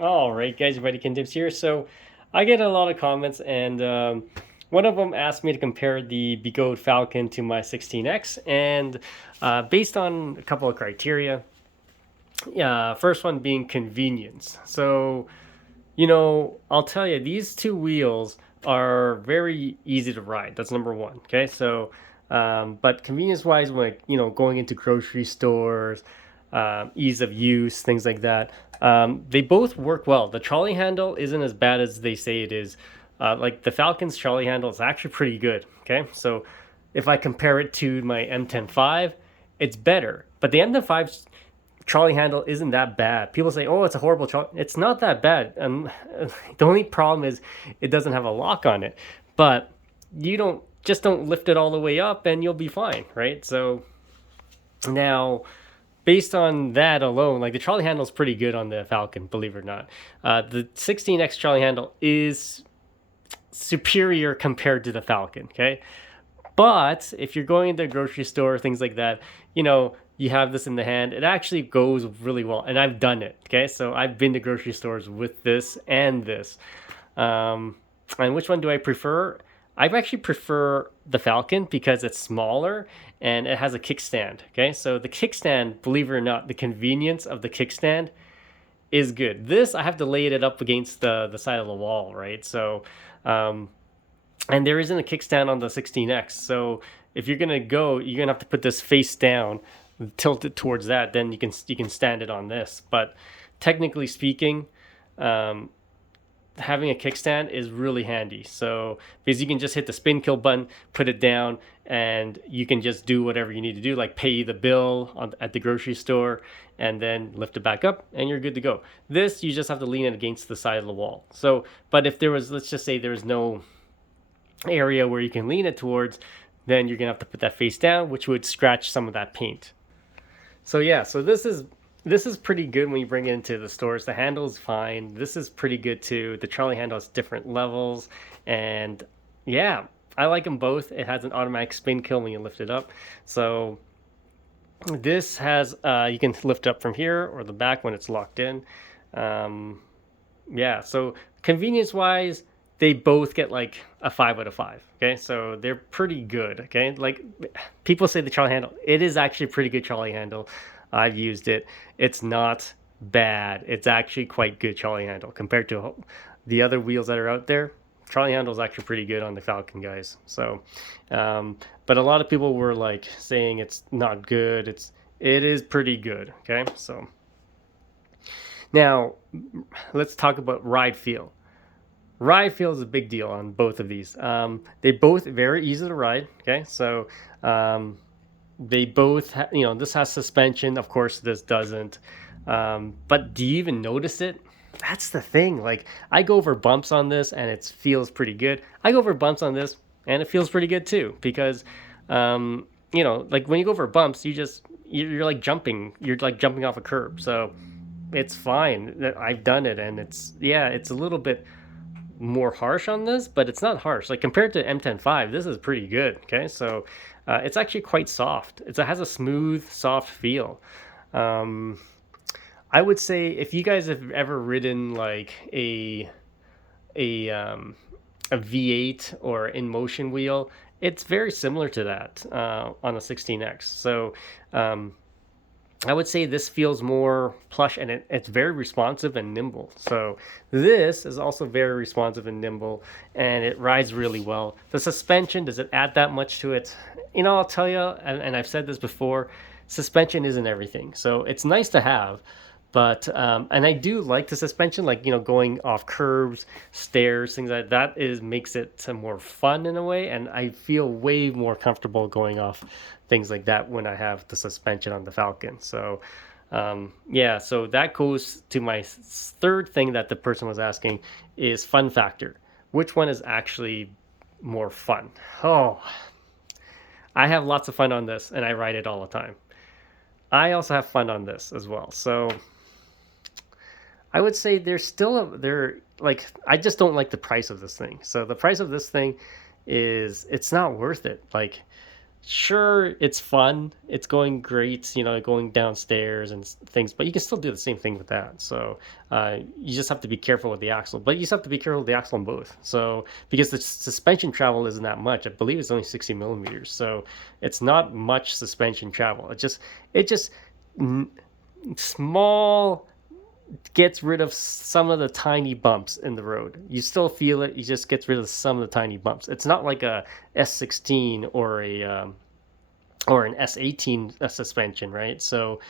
All right, guys, everybody can tips here. So I get a lot of comments, and one of them asked me to compare the Begode Falcon to my 16X, and based on a couple of criteria. Yeah, first one being convenience. So, I'll tell you, these two wheels are very easy to ride. That's number one. Okay, so, but convenience wise, when going into grocery stores, ease of use, things like that, they both work well. The trolley handle isn't as bad as they say it is. Like the Falcon's trolley handle is actually pretty good. Okay, so if I compare it to my M105, it's better. But the M105 trolley handle isn't that bad. People say, "Oh, it's a horrible trolley." It's not that bad. The only problem is it doesn't have a lock on it. But you don't lift it all the way up, and you'll be fine, right? So now, based on that alone, like the trolley handle is pretty good on the Falcon, believe it or not. The 16X trolley handle is superior compared to the Falcon. Okay, but if you're going into a grocery store, things like that, you have this in the hand, it actually goes really well. And I've done it. Okay. So I've been to grocery stores with this and this. Um, and which one do I prefer? I actually prefer the Falcon because it's smaller and it has a kickstand. Okay. So the kickstand, believe it or not, the convenience of the kickstand is good. This, I have to lay it up against the side of the wall, right? So, um, and there isn't a kickstand on the 16X. So if you're gonna go, you're gonna have to put this face down, tilt it towards that. Then you can stand it on this. But technically speaking, um, having a kickstand is really handy. So because you can just hit the spin kill button, put it down, and you can just do whatever you need to do, like pay the bill at the grocery store, and then lift it back up, and you're good to go. This you just have to lean it against the side of the wall. So, but if there was, let's just say there was no area where you can lean it towards, then you're gonna have to put that face down, which would scratch some of that paint. So yeah, so this is pretty good when you bring it into the stores. The handle is fine. This is pretty good too. The trolley handle has different levels, and yeah, I like them both. It has an automatic spin kill when you lift it up. So this has you can lift up from here or the back when it's locked in. Um, yeah, so convenience wise, they both get like a 5 out of 5. Okay, so they're pretty good. Okay, like people say the trolley handle, it is actually a pretty good trolley handle. I've used it. It's not bad. It's actually quite good trolley handle compared to the other wheels that are out there. Trolley handle is actually pretty good on the Falcon, guys. So, but a lot of people were like saying it's not good. It is pretty good. Okay, so now let's talk about ride feel. Ride feel is a big deal on both of these. They both very easy to ride. Okay, so um, they both, this has suspension. Of course, this doesn't. But do you even notice it? That's the thing. Like I go over bumps on this, and it feels pretty good. I go over bumps on this, and it feels pretty good too. Because, like when you go over bumps, you're like jumping. You're like jumping off a curb. So it's fine. I've done it, and it's a little bit more harsh on this, but it's not harsh. Like compared to M105, this is pretty good. Okay, so it's actually quite soft. It has a smooth, soft feel. Um, I would say if you guys have ever ridden like a um, a V8 or in motion wheel, it's very similar to that on a 16X. So um, I would say this feels more plush, and it's very responsive and nimble. So this is also very responsive and nimble, and it rides really well. The suspension, does it add that much to it? I'll tell you, and I've said this before, suspension isn't everything. So it's nice to have, but and I do like the suspension, like going off curbs, stairs, things like that. Is makes it more fun in a way, and I feel way more comfortable going off things like that when I have the suspension on the Falcon. So yeah, so that goes to my third thing that the person was asking is fun factor. Which one is actually more fun? Oh, I have lots of fun on this, and I ride it all the time. I also have fun on this as well. So I would say they're like, I just don't like the price of this thing. So the price of this thing is, it's not worth it. Like sure, it's fun, it's going great, you know, going downstairs and things, but you can still do the same thing with that. So you just have to be careful with the axle, but you just have to be careful with the axle on both. So because the suspension travel isn't that much, I believe it's only 60 millimeters, so it's not much suspension travel. It just small gets rid of some of the tiny bumps in the road. You still feel it. You just gets rid of some of the tiny bumps. It's not like a S16 or an S18 suspension, right? So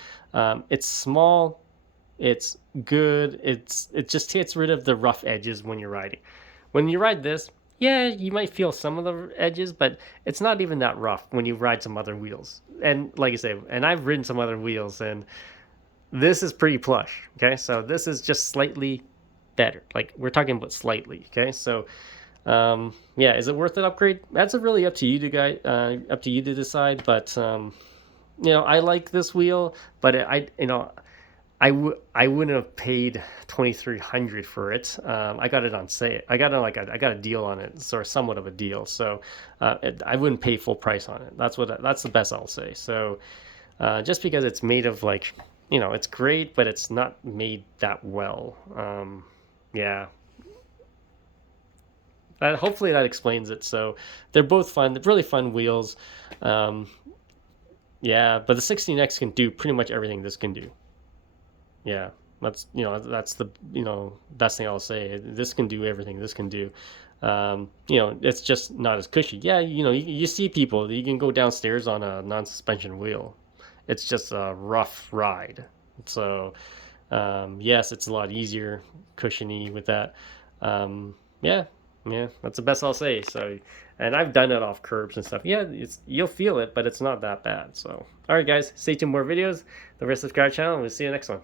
it's small. It's good. It just gets rid of the rough edges when you're riding. When you ride this, yeah, you might feel some of the edges, but it's not even that rough when you ride some other wheels. And like I say, and I've ridden some other wheels, and this is pretty plush. Okay, so this is just slightly better. Like we're talking about slightly. Okay, so yeah, is it worth an upgrade? That's really up to you to up to you to decide. But you know, I like this wheel, but you know, I wouldn't have paid 2,300 for it. I got it on sale. I got I got a deal on it, or somewhat of a deal. So I wouldn't pay full price on it. That's the best I'll say. So just because it's made of like, you know, it's great, but it's not made that well. Yeah, hopefully that explains it. So they're both fun. They're really fun wheels. Um, yeah, but the 16X can do pretty much everything this can do. Yeah, that's, you know, that's the, you know, best thing I'll say. This can do everything this can do. You know, it's just not as cushy. Yeah, you know, you see people, you can go downstairs on a non-suspension wheel. It's just a rough ride. So yes, it's a lot easier, cushiony with that. Yeah, yeah, that's the best I'll say. So, and I've done it off curbs and stuff. Yeah, you'll feel it, but it's not that bad. So, all right, guys, stay tuned, more videos. Don't forget to subscribe to the channel, and we'll see you next one.